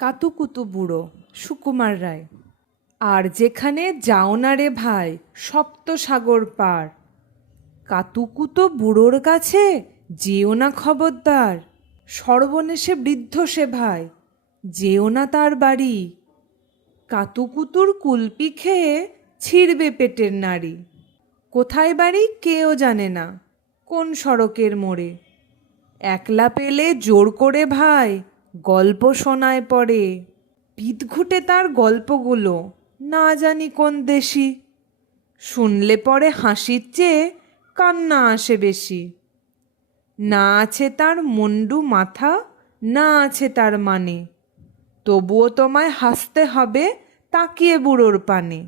কাতুকুতু বুড়ো সুকুমার রায়। আর যেখানে যাও না রে ভাই সপ্ত সাগর পার, কাতুকুতো বুড়োর কাছে যেও না খবরদার। সর্বনেশে বৃদ্ধ সে ভাই, যেও না তার বাড়ি। কাতুকুতুর কুলপি খেয়ে ছিঁড়বে পেটের নাড়ি। কোথায় বাড়ি কেউ জানে না, কোন সড়কের মোড়ে। একলা পেলে জোর করে ভাই গল্প শোনায় পড়ে। পিঠ ঘুটে তার গল্পগুলো না জানি কোন দেশি। শুনলে পরে হাসির চেয়ে কান্না আসে বেশি। না আছে তার মুন্ডু মাথা, না আছে তার মানে, তবুও তোমায় হাসতে হবে তাকিয়ে বুড়োর পানে।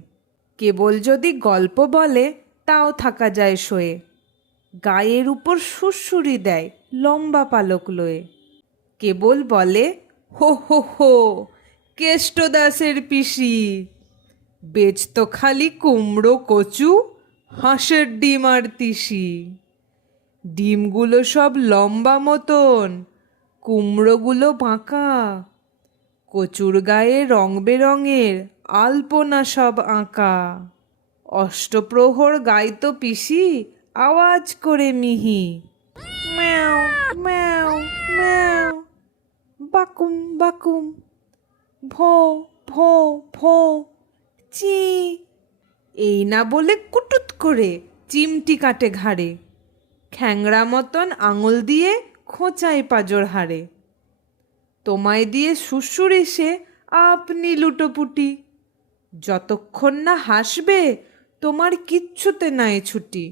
কেবল যদি গল্প বলে তাও থাকা যায় সয়ে, গায়ের উপর সুরসুরি দেয় লম্বা পালক লয়ে। কেবল বলে হো হো হো কেষ্টদাসের পিসি, বেচত খালি কুমড়ো কচু, হাঁসের ডিম আর তিসি। ডিমগুলো সব লম্বা মতন, কুমড়োগুলো বাঁকা, কচুর গায়ে রং বেরঙের আলপনা সব আঁকা। অষ্টপ্রহর গাইতো পিসি আওয়াজ করে মিহি, ম্যাও ম্যাও ম্যাও, বাকুম বাকুম, ভো ভো ভো, চি। এই না বলে কুটুত করে চিমটি কাটে ঘাড়ে, খ্যাংরা মতন আঙুল দিয়ে খোঁচায় পাজর হাড়ে। তোমায় দিয়ে সুরসুরি সে আপনি লুটোপুটি, যতক্ষণ না হাসবে তোমার কিচ্ছুতে নাই ছুটি।